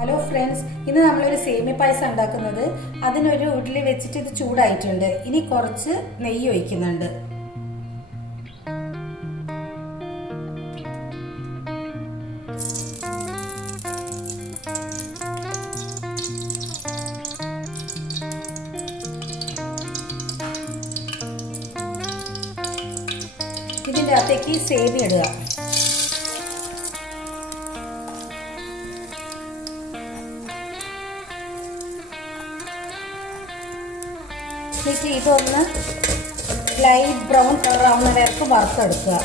Hello friends, ഇന്ന് നമ്മളൊരു സേമിയ പായസം ഉണ്ടാക്കുന്നത്. അതിനൊരു ഉരുളി വെച്ചിട്ട് ഇത് ചൂടായിട്ടുണ്ട്. ഇനി കുറച്ച് നെയ്യ് ഒഴിക്കുന്നുണ്ട്. ഇതിൻ്റെ അകത്തേക്ക് സേമിയ ഇടുക. എന്നിട്ട് ഇതൊന്ന് ലൈറ്റ് ബ്രൗൺ കളർ ആവുന്ന വരക്ക് വറുത്തെടുക്കുക.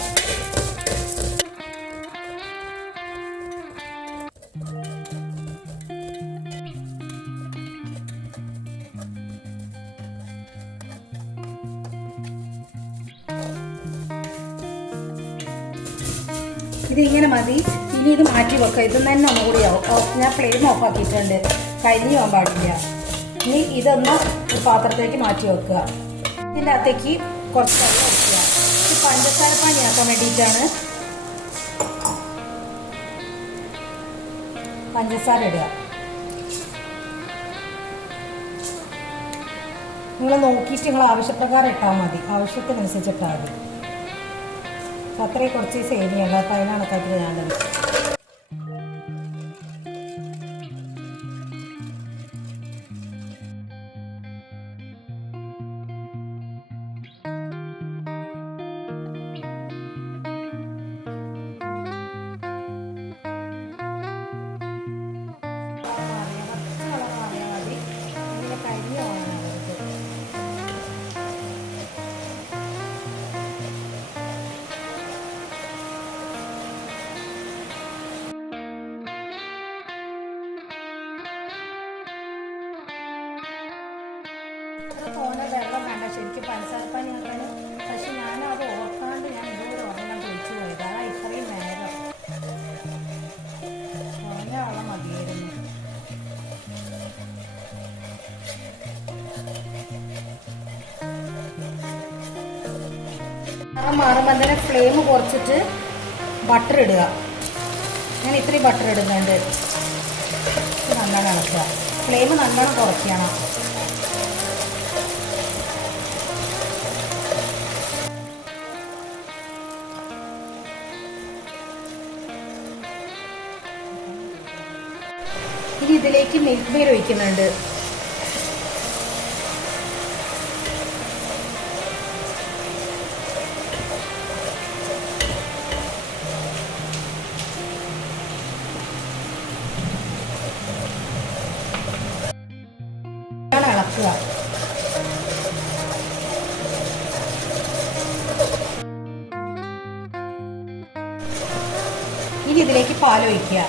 ഇതിങ്ങനെ മതി. ഇനി ഇത് മാറ്റി വെക്കുക. ഇത് തന്നെ ഒന്നുകൂടി ആവും. ഞാൻ ഫ്ലെയിം ഓഫ് ആക്കിയിട്ടുണ്ട്. കരിഞ്ഞു പോകാൻ പാടില്ല. ഇനി ഇതൊന്ന് പാത്രത്തിലേക്ക് മാറ്റി വെക്കുക. ഇതിൻ്റെ അകത്തേക്ക് കുറച്ച് വെള്ളം ഒഴിക്കുക. ഇത് പഞ്ചസാര പാനിയാക്കാൻ വേണ്ടിയിട്ടാണ്. പഞ്ചസാര ഇടുക. നിങ്ങൾ നോക്കിയിട്ട് നിങ്ങൾ ആവശ്യപ്രകാരം ഇട്ടാൽ മതി. ആവശ്യത്തിനനുസരിച്ച് ഇട്ടാൽ മതി. അത്രയും കുറച്ച് സേമിയുണ്ട്. അപ്പോൾ അതിനാണ് കണക്കായിട്ട് ഞാനുള്ളത്. തോന്നെ വെള്ളം വേണ്ട, ശരിക്കും പഞ്ചസാരപ്പാനി ആക്കാനും. പക്ഷെ ഞാനത് ഓർക്കാണ്ട് ഞാൻ ഇതുകൂടെ വെള്ളം കുഴിച്ചു പോയത്. അതാ ഇത്രയും നേരം തോന്നെ വെള്ളം മതിയായിരുന്നു. മാറുമ്പോൾ തന്നെ ഫ്ലെയിം കുറച്ചിട്ട് ബട്ടർ ഇടുക. ഞാൻ ഇത്രയും ബട്ടർ ഇടുന്നുണ്ട്. നല്ലോണം ഇളക്കുക. ഫ്ലെയിം നല്ലോണം കുറയ്ക്കണം. ഇനി ഇതിലേക്ക് മിൽക്ക് മെയ്ഡ് ഒഴിക്കുന്നുണ്ട്. ഇളക്കുക. ഇനി ഇതിലേക്ക് പാലൊഴിക്കുക.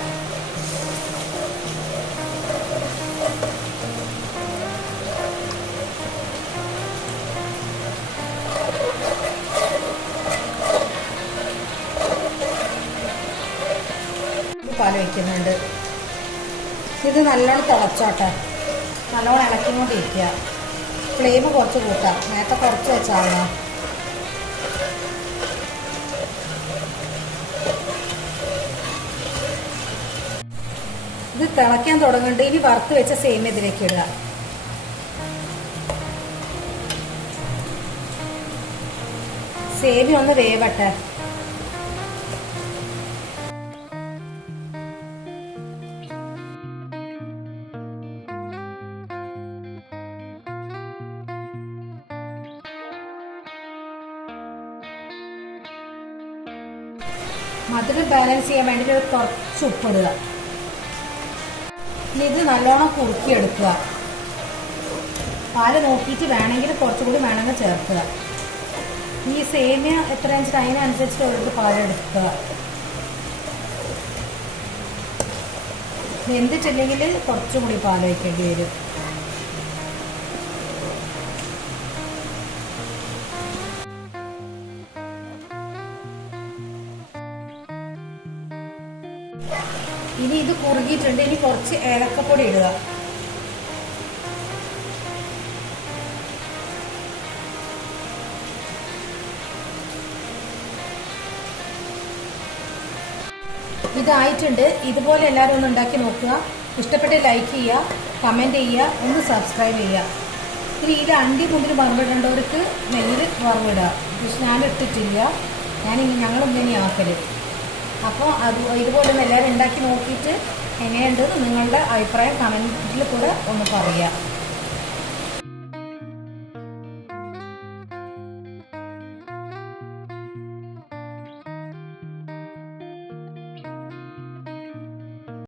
പാല് വയ്ക്കുന്നുണ്ട്. ഇത് നല്ലോണം തിളച്ചോട്ടെ. നല്ലോണം ഇളക്കിക്കൊണ്ടിരിക്കുക. ഫ്ലെയിം കുറച്ച് കൂട്ടാം. നേരത്തെ കുറച്ച് വെച്ചാണോ. ഇത് തിളയ്ക്കാൻ തുടങ്ങുന്നുണ്ട്. ഇനി വറുത്ത് വെച്ച സേമിയ ഇതിലേക്ക് ഇടുക. സേമിയ ഒന്ന് വേവട്ടെ. മധുരം ബാലൻസ് ചെയ്യാൻ വേണ്ടി കുറച്ച് ഉപ്പിടുക. ഇനി ഇത് നല്ലോണം കുറുക്കിയെടുക്കുക. പാല് നോക്കിയിട്ട് വേണമെങ്കിൽ കുറച്ചുകൂടി വേണമെങ്കിൽ ചേർക്കുക. ഈ സേമിയ എത്ര വെച്ചിട്ട് അതിനനുസരിച്ചിട്ട് ഒരിടത്ത് പാലെടുക്കുക. വെന്തിട്ടില്ലെങ്കിൽ കുറച്ചുകൂടി പാൽ വയ്ക്കേണ്ടി വരും. ഇനി ഇത് കുറുകിയിട്ടുണ്ട്. ഇനി കുറച്ച് ഏലക്കപ്പൊടി ഇടുക. ഇതായിട്ടുണ്ട്. ഇതുപോലെ എല്ലാവരും ഒന്ന് ഉണ്ടാക്കി നോക്കുക. ഇഷ്ടപ്പെട്ട് ലൈക്ക് ചെയ്യുക, കമൻറ്റ് ചെയ്യുക, ഒന്ന് സബ്സ്ക്രൈബ് ചെയ്യുക. ഇനി ഇത് അണ്ടി മുമ്പിൽ വറവിടേണ്ടവർക്ക് നെയ്യിൽ വറവിടുക. പക്ഷെ ഞാൻ ഇട്ടിട്ടില്ല, ഞങ്ങളിങ്ങനെ ആക്കൽ. അപ്പോൾ ഇതുപോലെ ഒന്ന് എല്ലാവരും ഉണ്ടാക്കി നോക്കിയിട്ട് എങ്ങനെയുണ്ടെന്ന് നിങ്ങളുടെ അഭിപ്രായം കമൻറ്റിൽ കൂടെ ഒന്ന് പറയുക.